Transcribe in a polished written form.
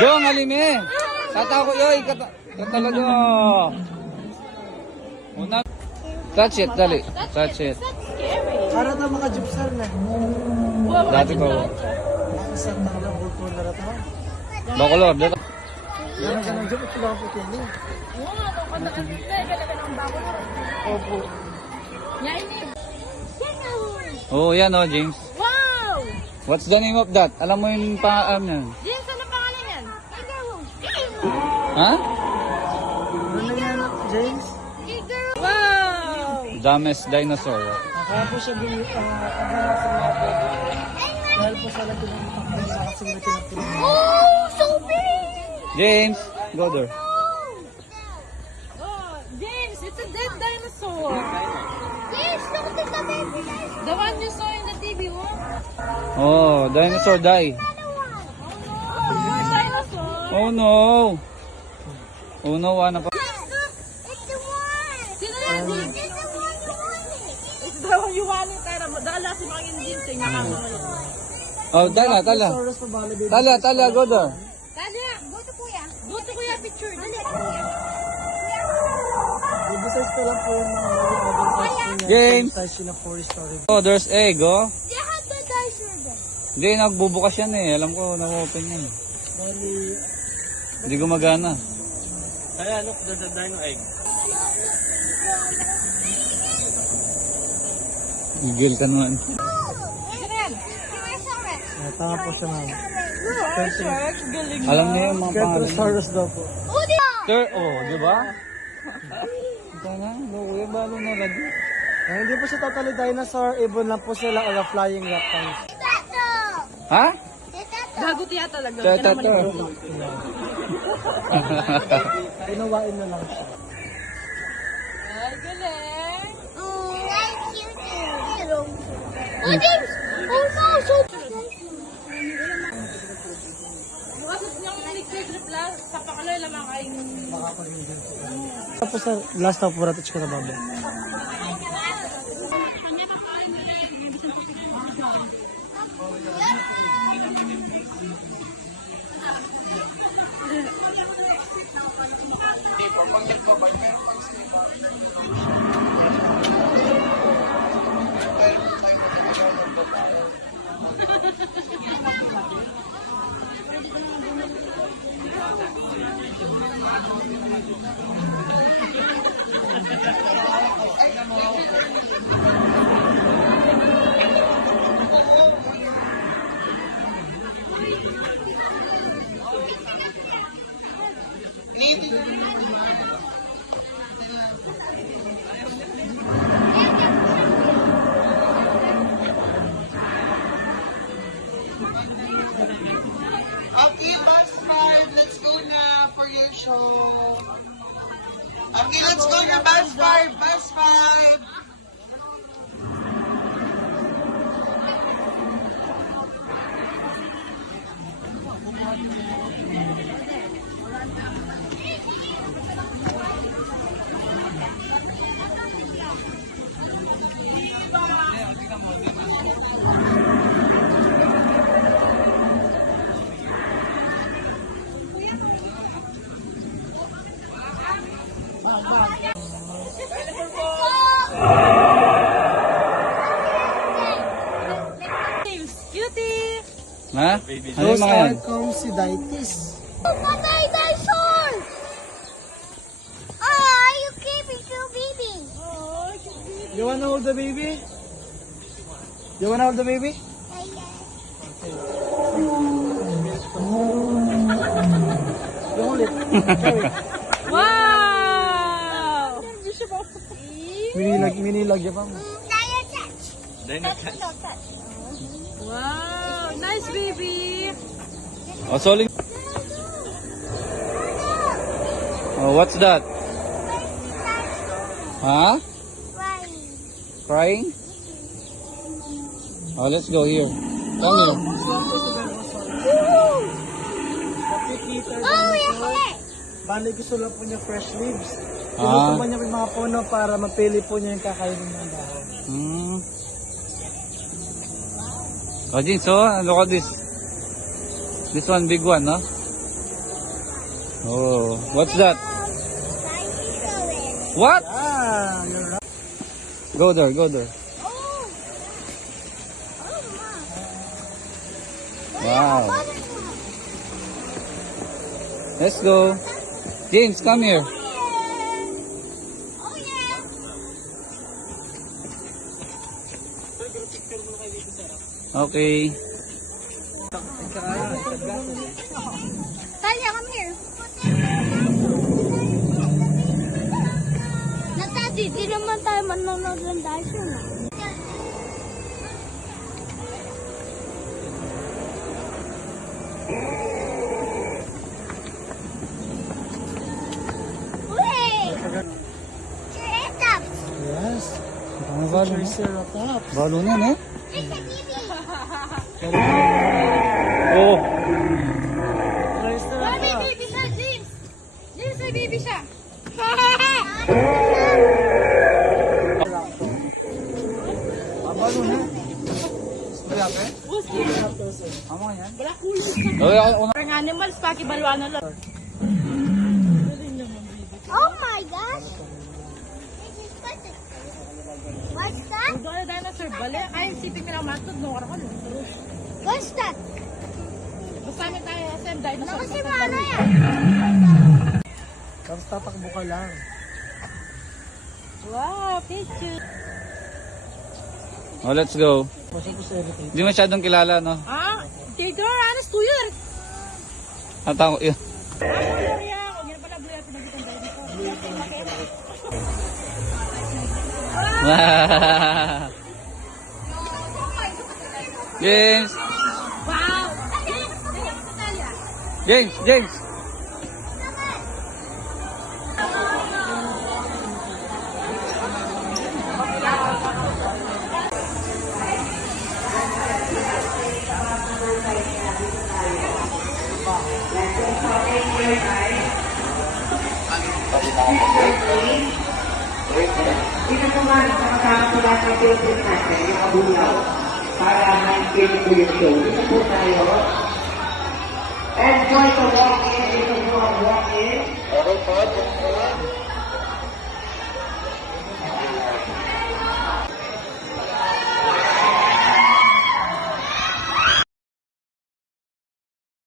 Jong, halime. Tatako yoy. Katalaga. Una. Touch it, dali. Touch it. Para na mga gypsar na. Dati ko. Isang tanglang bulto na rata. Bacolor. Dito. Yan ang gyp ito lang po kini. Opo. Oh, yan oh, James. Wow! What's the name of that? Alam mo yung pangalan yan? James, ano pangalan yan? Ha? Ano yan, James? Wow! James dinosaur. Kaya po siya aganak sa mga pwede. Dahil po sa lahat ng mga kasing. Oh, so big! James, go there. Oh, James, it's a dead dinosaur. James, look at the baby dinosaur. The one you saw in the TV, what? Oh, dinosaur die. Dinosaur. Oh no. Oh no, ano pa? It's the one. Sino yan, James? It's the one you wanted. It's the one you wanted. Kaya dala si Mangin James. Oh, tala. Saurus pa bali, baby. Tala, go there. Tala, go to kuya. Go to kuya picture. Baby size ko lang po yung mga baby size niya. James. Size siya na 4 story. Oh, there's egg, oh. You have the dinosaur there. Hindi, nagbubukas yan eh. Alam ko, nag-open yan. Bali, Hindi gumagana. kaya look, there's a dino egg. Igil ka naman. Sino yan? Tama po siya, ma'am. Alam niya yung mga pangalan. Kentrosaurus daw po. Oh, di ba? Ito na, kuya, balo na lagi. Hindi po siya totally dinosaur, ibon lang po sila or a flying reptile. Ha? Gago tiya talaga. Tato. Pinawain na lang siya. Ay, galing. Oh, James! Oh no! So... Bukas niyang electric plus sa pakaloy lamang ay... Tapos sa last na po natin siya na baba. Okay, bus 5, let's go na for your show. Okay, let's go na bus 5, bus 5. Cutie! Ha? Ano yung Those mga yan? are Comsiditis. Patay dinosaur! Ah, you keeping your baby? Oh, You wanna hold the baby? You wanna hold the baby? You hold it. Carry. wow! Minilag yan pa mo. Wow! Nice baby! Oh, soling. Oh, what's that? Huh? Crying? Oh, let's go here. Come here. Bali gusto lang po niya fresh leaves. Pinutuman niya po yung mga puno para mapili po niya yung kakainin ng dahon. Oh, Jin, so, look at this. This one, big one, no? Oh, what's that? What? Ah, you're right. Go there, go there. Wow. Let's go. James, come here. Okay. Talia, come here. Natati, di naman tayo manonood ng Dyson. Wait! Triceratops! Yes. Ano ba? Triceratops. Balo na, eh? It's a baby! Oh. Mami, baby siya, James! James, may baby siya! Balo na. Parang animals, pakibalwa na lang. Oh my gosh! What's that? Doon na dinosaur, bali. Ay, siping nila matod, no? Karakal. What's that? Basta namin tayo, same dinosaur. Naku si Mana yan! Tapos tatakbo ka lang. Wow, picture. Oh, let's go. Pasok ko sa everything. Hindi masyadong kilala, no? Ah, Tigger, honest to you. Ang tawag yun. Gloria, kung yan pala, Gloria, pinagitan dinosaur. James! Wow! James! James! Pinatuman sa kasama ko lahat ng Philippines natin, yung abulaw, para maintain po yung show. Dito po tayo